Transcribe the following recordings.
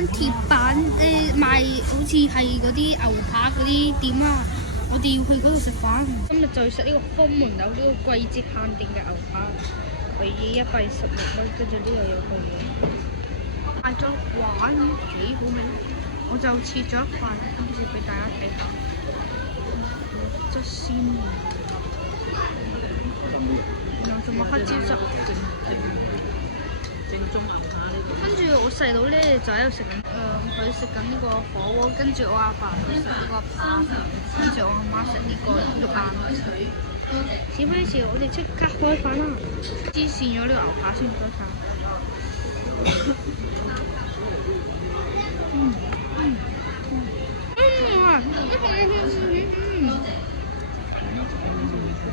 間鐵板賣好似係嗰啲牛扒嗰啲店啊，我哋要去嗰度食飯。今日就要食呢個方門樓呢個季節限定嘅牛扒，佢以126蚊，跟住呢度有個嘢，嗌咗玩幾好味，我就切咗一塊，跟住俾大家睇下，質鮮，然後仲有黑椒汁。正宗牛扒呢個。跟住我細佬咧就喺度食緊，佢食緊呢個火鍋，跟住我阿爸就食呢個扒，跟住我阿媽食呢個肉眼。事不宜遲，我哋即刻開飯啦！芝士咗呢個牛扒先，唔該晒。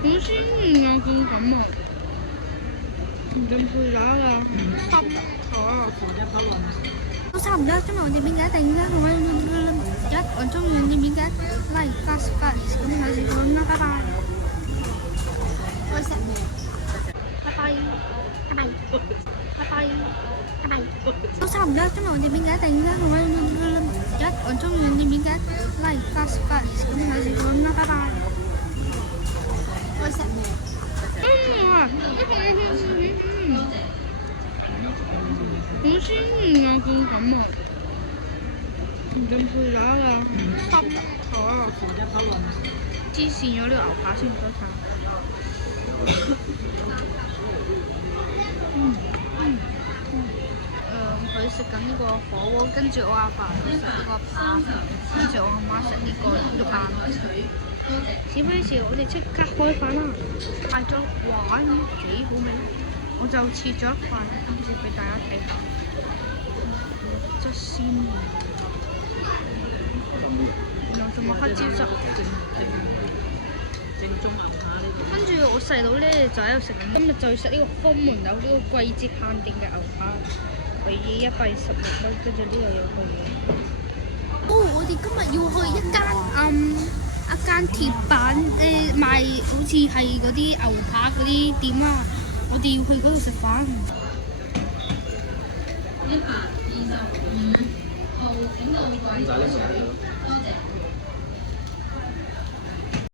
好鮮嫩啊，見感啊！唔咁配打㗎，濕咗。都差唔多，今日我哋邊嘅定啦，我中意你邊嘅，like subscribe 咁開始講啦，拜拜。我食咩？拜拜，拜拜，拜拜，拜拜。都差唔多，今日我哋邊嘅定啦，我中意你邊嘅，like subscribe 咁開始講啦，拜拜。我食咩？好鮮嫩啊，見感啊！唔咁配打㗎，濕咗。芝士咗呢個牛扒先，唔該晒。佢食緊呢個火鍋，跟住我阿爸就食呢個扒，跟住我阿媽食呢個肉眼。事不宜遲，我哋即刻開飯啦！嗌咗玩幾好味，我就切咗一塊，跟住俾大家睇下，質鮮，然後仲有黑椒汁。正宗牛扒呢個。跟住我細佬咧就喺度食緊，今日就要食呢個方門樓呢個季節限定嘅牛扒，佢以126蚊，跟住呢度有個嘢。哦，我哋今日要去一間鐵板賣好似係嗰啲牛扒嗰啲店啊，我哋要去嗰度食飯。125號請到櫃台上，多謝。